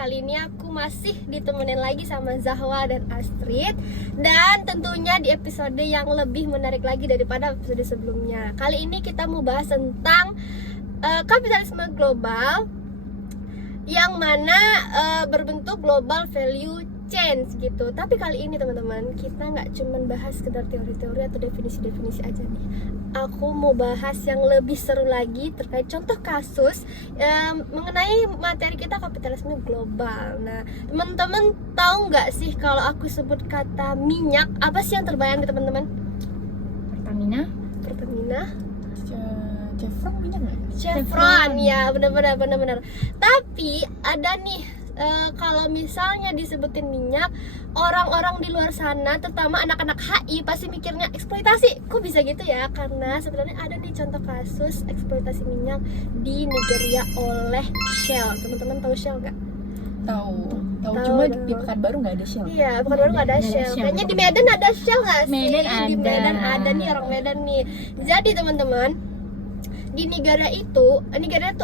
Kali ini aku masih ditemenin lagi sama Zahwa dan Astrid. Dan tentunya di episode yang lebih menarik lagi daripada episode sebelumnya. Kali ini kita mau bahas tentang kapitalisme global, yang mana berbentuk global value change gitu. Tapi kali ini teman-teman, kita nggak cuman bahas sekedar teori-teori atau definisi-definisi aja nih. Aku mau bahas yang lebih seru lagi terkait contoh kasus mengenai materi kita kapitalisme global. Nah, teman-teman tahu nggak sih kalau aku sebut kata minyak, apa sih yang terbayang di teman-teman? Pertamina? Chevron minyak nggak? Chevron, ya benar-benar. Tapi ada nih, kalau misalnya disebutin minyak, orang-orang di luar sana, terutama anak-anak HI pasti mikirnya eksploitasi. Kok bisa gitu ya? Karena sebenarnya ada nih contoh kasus eksploitasi minyak di Nigeria oleh Shell. Teman-teman tahu Shell nggak? Tahu. Cuma di Pekanbaru nggak ada Shell. Iya, Pekanbaru nggak ada Shell. Kayaknya di Medan ada Shell nggak sih? Medan Di ada. Medan ada nih, orang Medan nih. Jadi teman-teman, di Nigeria itu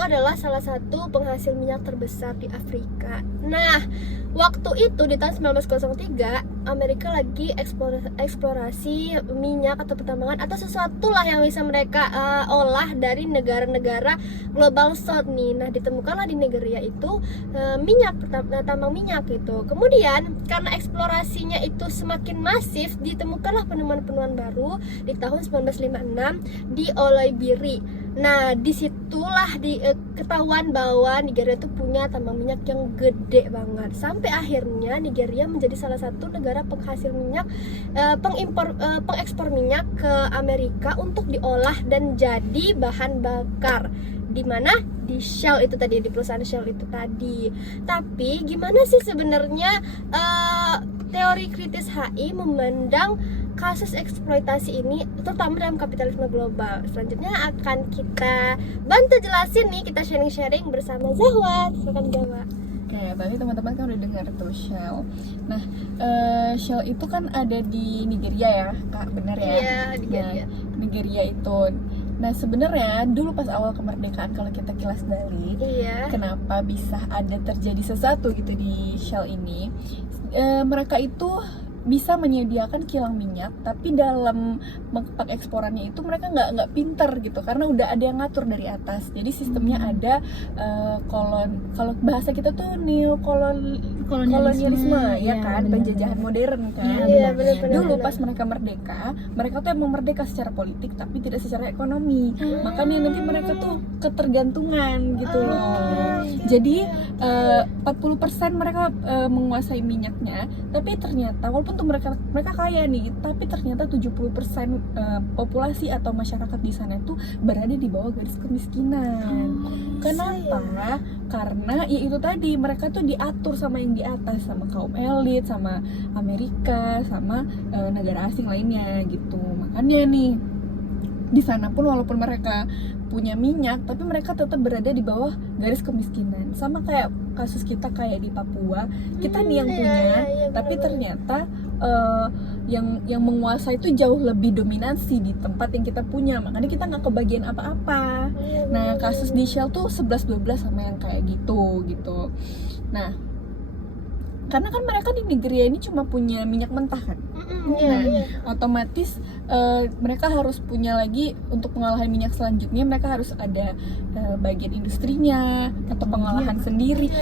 adalah salah satu penghasil minyak terbesar di Afrika. Nah, waktu itu di tahun 1903 Amerika lagi eksplorasi minyak atau pertambangan atau sesuatu lah yang bisa mereka olah dari negara-negara global south nih. Nah, ditemukanlah di Nigeria itu tambang minyak gitu. Kemudian karena eksplorasinya itu semakin masif, ditemukanlah penemuan-penemuan baru di tahun 1956 di Oloibiri. Nah, disitulah ketahuan bahwa Nigeria itu punya tambang minyak yang gede banget. Sampai akhirnya Nigeria menjadi salah satu negara penghasil minyak, pengekspor minyak ke Amerika untuk diolah dan jadi bahan bakar. Di mana? Di Shell itu tadi, di perusahaan Shell itu tadi. Tapi gimana sih sebenarnya teori kritis HI memandang kasus eksploitasi ini, terutama dalam kapitalisme global? Selanjutnya akan kita bantu jelasin nih, kita sharing-sharing bersama Zahwa. Silakan Zahwa. Oke, tadi teman-teman kan udah dengar tuh Shell. Nah, Shell itu kan ada di Nigeria ya, Kak, benar ya? Iya, Nigeria. Nah, Nigeria itu. Nah, sebenarnya dulu pas awal kemerdekaan, kalau kita kilas balik, Iya. kenapa bisa ada terjadi sesuatu gitu di Shell ini? Mereka itu bisa menyediakan kilang minyak, tapi dalam pengeksporannya itu mereka nggak pinter gitu, karena udah ada yang ngatur dari atas. Jadi sistemnya ada kalau bahasa kita tuh kolonialisme ya kan, penjajahan modern kan. Iya, Nah, benar. dulu pas mereka merdeka, mereka tuh emang merdeka secara politik tapi tidak secara ekonomi. Makanya nanti mereka tuh ketergantungan gitu loh. Jadi 40% mereka menguasai minyaknya, tapi ternyata walaupun tuh mereka kaya nih, tapi ternyata 70% populasi atau masyarakat di sana itu berada di bawah garis kemiskinan. Kenapa? Karena ya itu tadi, mereka tuh diatur sama yang di atas, sama kaum elit, sama Amerika, sama negara asing lainnya gitu. Makanya nih, di sana pun walaupun mereka punya minyak, tapi mereka tetap berada di bawah garis kemiskinan. Sama kayak kasus kita kayak di Papua, kita nih yang punya, tapi ternyata yang menguasai itu jauh lebih dominasi di tempat yang kita punya. Makanya kita nggak kebagian apa-apa. Nah, kasus di Shell tuh 11-12 sama yang kayak gitu. Nah, karena kan mereka di Nigeria ini cuma punya minyak mentah kan. Otomatis mereka harus punya lagi untuk pengolahan minyak selanjutnya, mereka harus ada bagian industrinya atau pengolahan sendiri.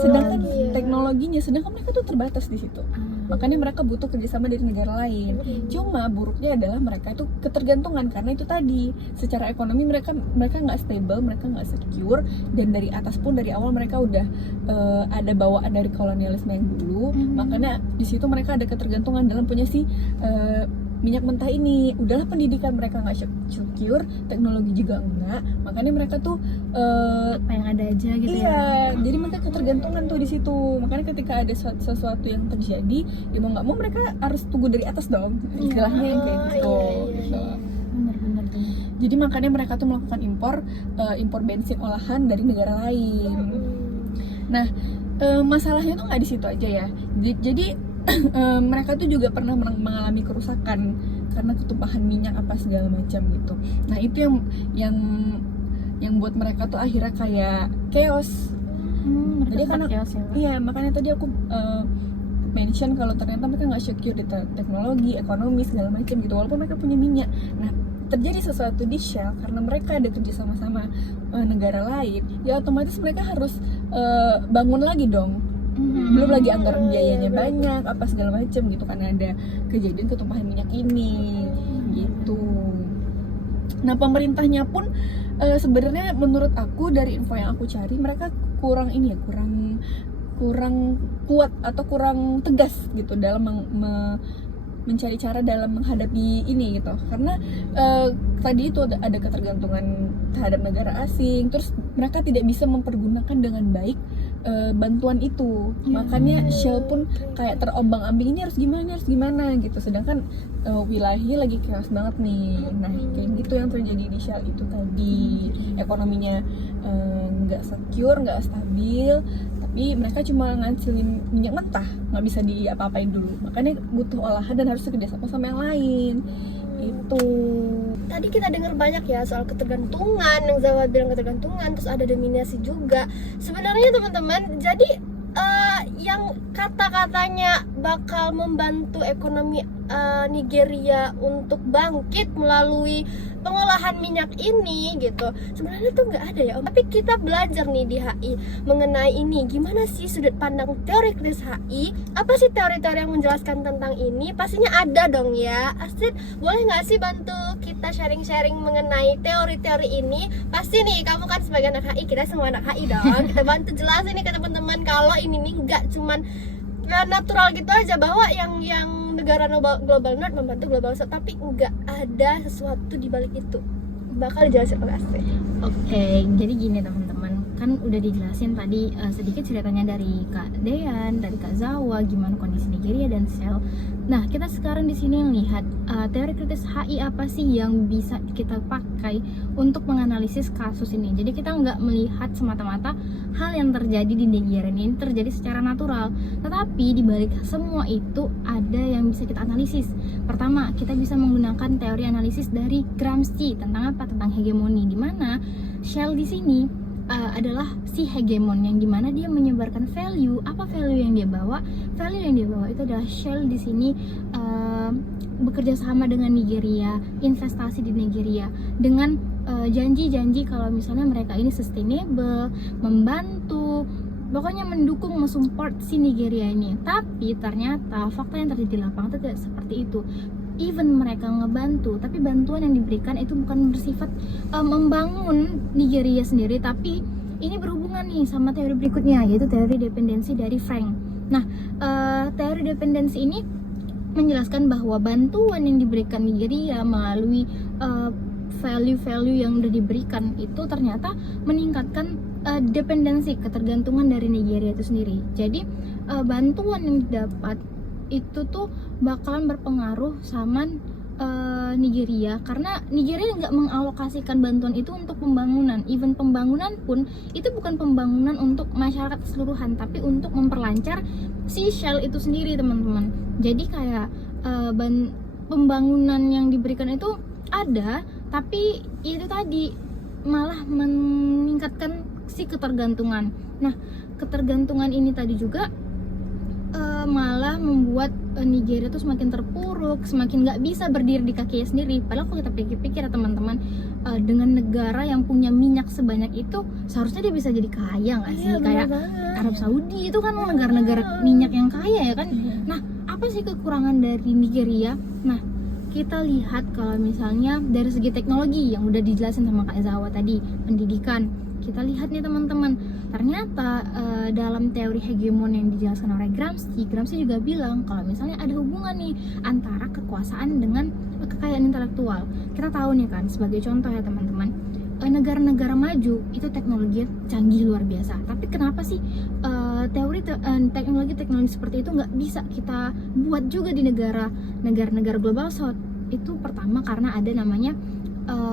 Sedangkan teknologinya, mereka tuh terbatas di situ. Makanya mereka butuh kerjasama dari negara lain. Cuma buruknya adalah mereka itu ketergantungan, karena itu tadi, secara ekonomi mereka nggak stable, mereka nggak secure, dan dari atas pun dari awal mereka udah ada bawaan dari kolonialisme yang dulu. Makanya di situ mereka ada ketergantungan dalam punya si minyak mentah ini. Udahlah, pendidikan mereka nggak secure, teknologi juga enggak, makanya mereka tuh apa yang ada aja gitu ya. Jadi mereka ketergantungan tuh di situ. Makanya ketika ada sesuatu yang terjadi, ya mau nggak mau mereka harus tunggu dari atas dong, istilahnya yang kayak gitu. Benar. Jadi makanya mereka tuh melakukan impor bensin olahan dari negara lain. Nah, masalahnya tuh nggak di situ aja ya. Jadi mereka tuh juga pernah mengalami kerusakan karena ketumpahan minyak apa segala macam gitu. Nah, itu yang buat mereka tuh akhirnya kayak chaos. Jadi Mereka karena chaos ya. iya, makanya tadi aku mention kalau ternyata mereka nggak secure di teknologi, ekonomi segala macam gitu, walaupun mereka punya minyak. Nah, terjadi sesuatu di Shell karena mereka ada kerja sama-sama negara lain, ya otomatis mereka harus bangun lagi dong. Belum lagi anggaran biayanya banyak apa segala macam gitu, karena ada kejadian ketumpahan minyak ini gitu. Nah, pemerintahnya pun sebenarnya menurut aku dari info yang aku cari, mereka kurang ini ya, kurang kuat atau kurang tegas gitu dalam mencari cara dalam menghadapi ini gitu, karena tadi itu ada ketergantungan terhadap negara asing, terus mereka tidak bisa mempergunakan dengan baik bantuan itu. Makanya Shell pun kayak terombang-ambing, ini harus gimana gitu, sedangkan wilayahnya lagi chaos banget nih. Nah, kayak gitu yang terjadi di Shell itu tadi, ekonominya nggak secure, nggak stabil, tapi mereka cuma ngasilin minyak mentah, nggak bisa diapa-apain dulu, makanya butuh olahan dan harus kerja sama yang lain. Itu Tadi kita dengar banyak ya soal ketergantungan, yang Zawa bilang ketergantungan, terus ada dominasi juga. Sebenarnya teman-teman, jadi yang kata-katanya bakal membantu ekonomi Nigeria untuk bangkit melalui pengolahan minyak ini gitu, sebenarnya tuh nggak ada ya Om. Tapi kita belajar nih di HI mengenai ini, gimana sih sudut pandang teori kritis HI, apa sih teori-teori yang menjelaskan tentang ini. Pastinya ada dong ya. Astrid, boleh nggak sih bantu kita sharing-sharing mengenai teori-teori ini? Pasti nih kamu kan sebagai anak HI, kita semua anak HI dong, kita bantu jelasin nih ke teman-teman kalau ini nih nggak cuman natural gitu aja bahwa yang negara global north membantu global south, tapi nggak ada sesuatu di balik itu. Bakal dijelasin oleh Astrid. Oke, jadi gini teman-teman, kan udah dijelasin tadi sedikit ceritanya dari Kak Dean, dari Kak Zawa, gimana kondisi Nigeria dan Shell. Nah, kita sekarang di sini lihat teori kritis HI apa sih yang bisa kita pakai untuk menganalisis kasus ini. Jadi kita nggak melihat semata-mata hal yang terjadi di Nigeria ini terjadi secara natural, tetapi di balik semua itu ada yang bisa kita analisis. Pertama, kita bisa menggunakan teori analisis dari Gramsci tentang apa? Tentang hegemoni, di mana Shell di sini adalah si hegemon yang dimana dia menyebarkan value. Apa value yang dia bawa? Value yang dia bawa itu adalah Shell di sini bekerja sama dengan Nigeria, investasi di Nigeria dengan janji-janji kalau misalnya mereka ini sustainable, membantu, pokoknya mendukung, mensupport si Nigeria ini. Tapi ternyata fakta yang terjadi di lapangan itu tidak seperti itu. Even mereka ngebantu, tapi bantuan yang diberikan itu bukan bersifat membangun Nigeria sendiri, tapi ini berhubungan nih sama teori berikutnya, yaitu teori dependensi dari Frank. Nah, teori dependensi ini menjelaskan bahwa bantuan yang diberikan Nigeria melalui value-value yang udah diberikan itu ternyata meningkatkan dependensi, ketergantungan dari Nigeria itu sendiri. Jadi bantuan yang didapat itu tuh bakalan berpengaruh sama Nigeria, karena Nigeria nggak mengalokasikan bantuan itu untuk pembangunan. Even pembangunan pun itu bukan pembangunan untuk masyarakat keseluruhan, tapi untuk memperlancar si Shell itu sendiri, teman-teman. Jadi kayak pembangunan yang diberikan itu ada, tapi itu tadi malah meningkatkan si ketergantungan. Nah, ketergantungan ini tadi juga malah membuat Nigeria tuh semakin terpuruk, semakin nggak bisa berdiri di kakinya sendiri. Padahal kalau kita pikir-pikir ya teman-teman, dengan negara yang punya minyak sebanyak itu, seharusnya dia bisa jadi kaya nggak sih? Kayak Arab Saudi itu kan negara-negara minyak yang kaya ya kan. Nah, apa sih kekurangan dari Nigeria? Nah, kita lihat kalau misalnya dari segi teknologi yang udah dijelasin sama Kak Zawa tadi, pendidikan, kita lihat nih teman-teman, ternyata dalam teori hegemon yang dijelaskan oleh Gramsci juga bilang kalau misalnya ada hubungan nih antara kekuasaan dengan kekayaan intelektual. Kita tahu nih kan, sebagai contoh ya teman-teman, negara-negara maju itu teknologi canggih luar biasa, tapi kenapa sih teknologi seperti itu nggak bisa kita buat juga di negara-negara global south? Itu pertama karena ada namanya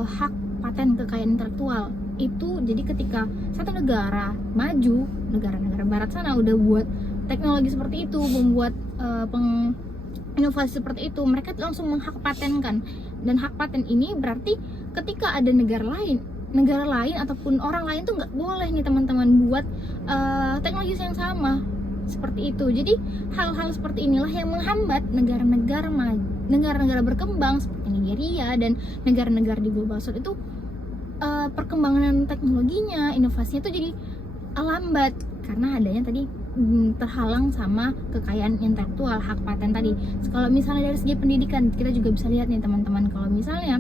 hak paten kekayaan intelektual. Itu jadi ketika satu negara maju, negara-negara barat sana udah buat teknologi seperti itu, membuat inovasi seperti itu, mereka langsung menghak patenkan. Dan hak paten ini berarti ketika ada negara lain negara lain ataupun orang lain tuh nggak boleh nih teman-teman buat teknologi yang sama seperti itu. Jadi hal-hal seperti inilah yang menghambat negara-negara berkembang seperti Nigeria dan negara-negara di global south itu perkembangan teknologinya, inovasinya itu jadi lambat karena adanya tadi terhalang sama kekayaan intelektual, hak paten tadi. Kalau misalnya dari segi pendidikan kita juga bisa lihat nih teman-teman, kalau misalnya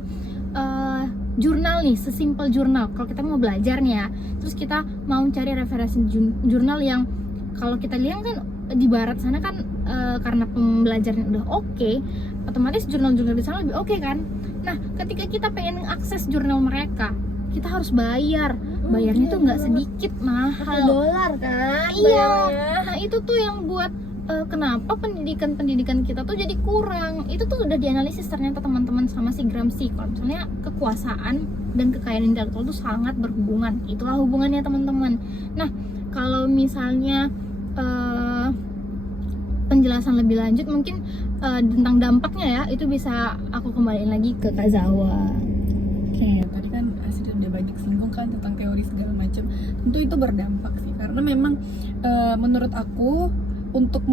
jurnal nih, sesimpel jurnal, kalau kita mau belajar nih ya, terus kita mau cari referensi jurnal yang kalau kita lihat kan di barat sana kan karena pembelajaran udah oke, otomatis jurnal-jurnal di sana lebih oke kan. Nah ketika kita pengen akses jurnal mereka, kita harus bayar. Bayarnya tuh nggak sedikit, mahal. $1 kan? Iya. bayarnya. Nah itu tuh yang buat kenapa pendidikan kita tuh jadi kurang. Itu tuh udah dianalisis ternyata teman-teman sama si Gramsci. Kalau misalnya kekuasaan dan kekayaan intelektual tuh sangat berhubungan. Itulah hubungannya teman-teman. Nah kalau misalnya penjelasan lebih lanjut mungkin tentang dampaknya ya, itu bisa aku kembaliin lagi ke Kak Zawa. Oke, tadi kan Asri udah banyak singgung kan tentang teori segala macam. Tentu itu berdampak sih, karena memang menurut aku untuk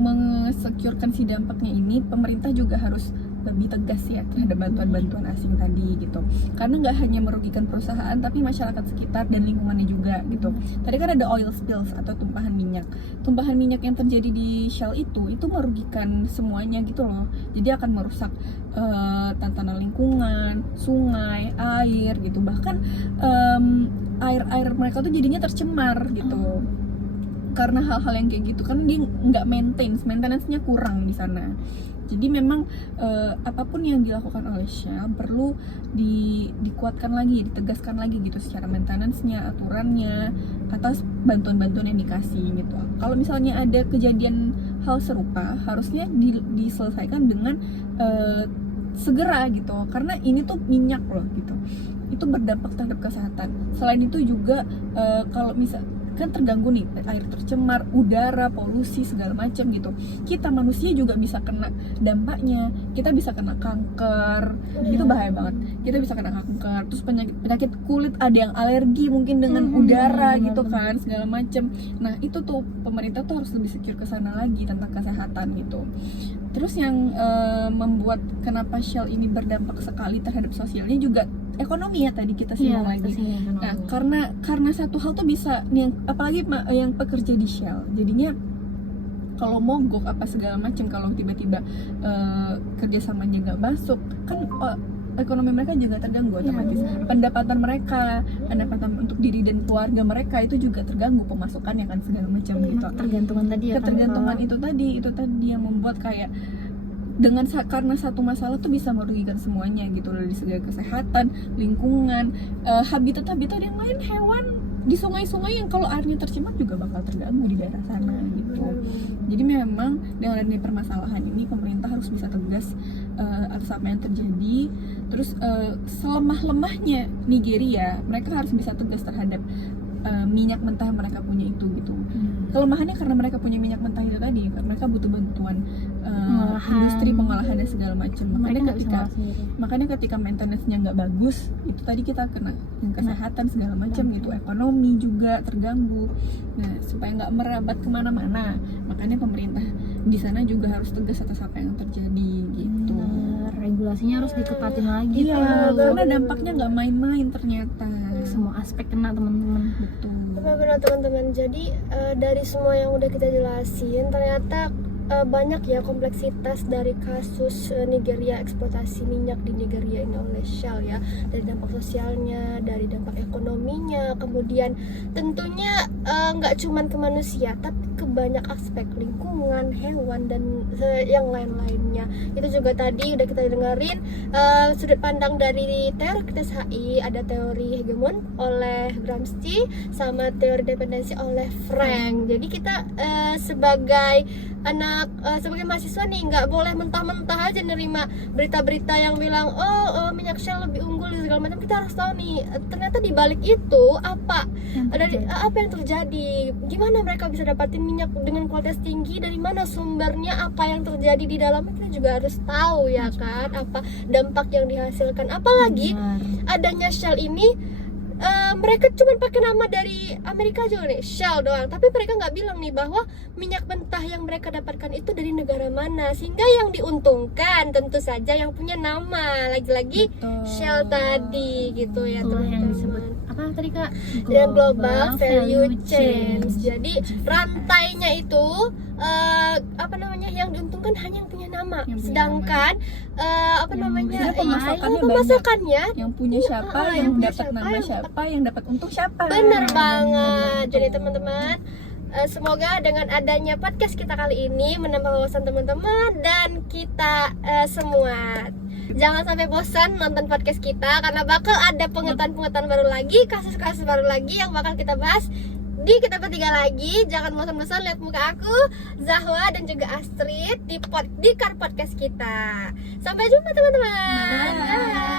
mengesecurekan si dampaknya ini, pemerintah juga harus lebih tegas ya terhadap bantuan-bantuan asing tadi gitu. Karena nggak hanya merugikan perusahaan, tapi masyarakat sekitar dan lingkungannya juga gitu. Tadi kan ada oil spills atau tumpahan minyak. Tumpahan minyak yang terjadi di Shell itu merugikan semuanya gitu loh. Jadi akan merusak tatanan lingkungan, sungai, air gitu. Bahkan air mereka tuh jadinya tercemar gitu. Karena hal-hal yang kayak gitu, karena dia nggak maintenance-nya kurang di sana. Jadi memang apapun yang dilakukan oleh Shell perlu dikuatkan lagi, ditegaskan lagi gitu secara maintenance-nya, aturannya, atas bantuan-bantuan yang dikasih gitu. Kalau misalnya ada kejadian hal serupa, harusnya diselesaikan dengan segera gitu, karena ini tuh minyak loh gitu. Itu berdampak terhadap kesehatan. Selain itu juga kalau misal kan terganggu nih, air tercemar, udara, polusi segala macam gitu. Kita manusia juga bisa kena dampaknya. Kita bisa kena kanker, itu bahaya banget. Kita bisa kena kanker, terus penyakit kulit, ada yang alergi mungkin dengan udara gitu kan, segala macam. Nah itu tuh pemerintah tuh harus lebih secure ke sana lagi tentang kesehatan gitu. Terus yang membuat kenapa Shell ini berdampak sekali terhadap sosialnya juga ekonomi ya, tadi kita singgung lagi. Nah, karena satu hal tuh bisa yang apalagi yang pekerja di Shell, jadinya kalau mogok apa segala macam, kalau tiba-tiba kerjasamanya nggak masuk, kan ekonomi mereka juga terganggu otomatis. Pendapatan mereka, pendapatan untuk diri dan keluarga mereka itu juga terganggu, pemasukannya kan segala macam gitu. Ketergantungan tadi ya. Ketergantungan itu tadi yang membuat kayak karena satu masalah tuh bisa merugikan semuanya gitu, dari segi kesehatan, lingkungan, habitat yang lain, hewan di sungai-sungai yang kalau airnya tercemar juga bakal terganggu di daerah sana gitu. Jadi memang dengan adanya permasalahan ini pemerintah harus bisa tegas atas apa yang terjadi. Terus selemah-lemahnya Nigeria, mereka harus bisa tegas terhadap minyak mentah yang mereka punya itu gitu. Kelemahannya karena mereka punya minyak mentah itu tadi, mereka butuh bantuan industri pengolahan dan segala macam. Makanya ketika maintenance-nya nggak bagus, itu tadi kita kena kesehatan segala macam gitu, ekonomi juga terganggu. Nah supaya nggak merabat kemana-mana, makanya pemerintah di sana juga harus tegas atas apa yang terjadi gitu. Regulasinya harus dikepatin lagi Iya, tuh. karena dampaknya nggak main-main ternyata. Semua aspek kena teman-teman. Betul. Benar teman-teman. Jadi dari semua yang udah kita jelasin, ternyata banyak ya kompleksitas dari kasus Nigeria, eksploitasi minyak di Nigeria ini oleh Shell ya, dari dampak sosialnya, dari dampak ekonominya, kemudian tentunya nggak cuman ke manusia tapi ke banyak aspek, lingkungan, hewan dan yang lain-lainnya. Itu juga tadi udah kita dengerin sudut pandang dari teori kritis HI, ada teori hegemon oleh Gramsci sama teori dependensi oleh Frank. Jadi kita sebagai sebagai mahasiswa nih nggak boleh mentah-mentah aja nerima berita-berita yang bilang minyak Shell lebih unggul segala macam. Kita harus tahu nih ternyata di balik itu apa yang terjadi, gimana mereka bisa dapatin minyak dengan kualitas tinggi, dari mana sumbernya, apa yang terjadi di dalamnya, kita juga harus tahu ya kan, apa dampak yang dihasilkan. Apalagi adanya Shell ini mereka cuma pakai nama dari Amerika aja nih, Shell doang. Tapi mereka nggak bilang nih bahwa minyak mentah yang mereka dapatkan itu dari negara mana, sehingga yang diuntungkan tentu saja yang punya nama, lagi-lagi Betul. Shell tadi gitu ya Itulah yang disebut teman-teman. apa tadi Kak? Dan global value chain. Jadi rantainya itu apa namanya, yang diuntungkan hanya yang punya nama. Yang punya Sedangkan apa Yang namanya, Jadi pemasakannya pemasakannya yang punya siapa, yang yang punya dapat siapa, nama yang siapa, yang dapat untung siapa. bener banget. Jadi teman-teman, semoga dengan adanya podcast kita kali ini menambah wawasan teman-teman dan kita semua. Jangan sampai bosan nonton podcast kita, karena bakal ada pengetahuan-pengetahuan baru lagi, kasus-kasus baru lagi yang bakal kita bahas di kita bertiga lagi. Jangan bosan-bosan lihat muka aku, Zahwa dan juga Astrid di Car Podcast kita. Sampai jumpa teman-teman. Bye. Bye.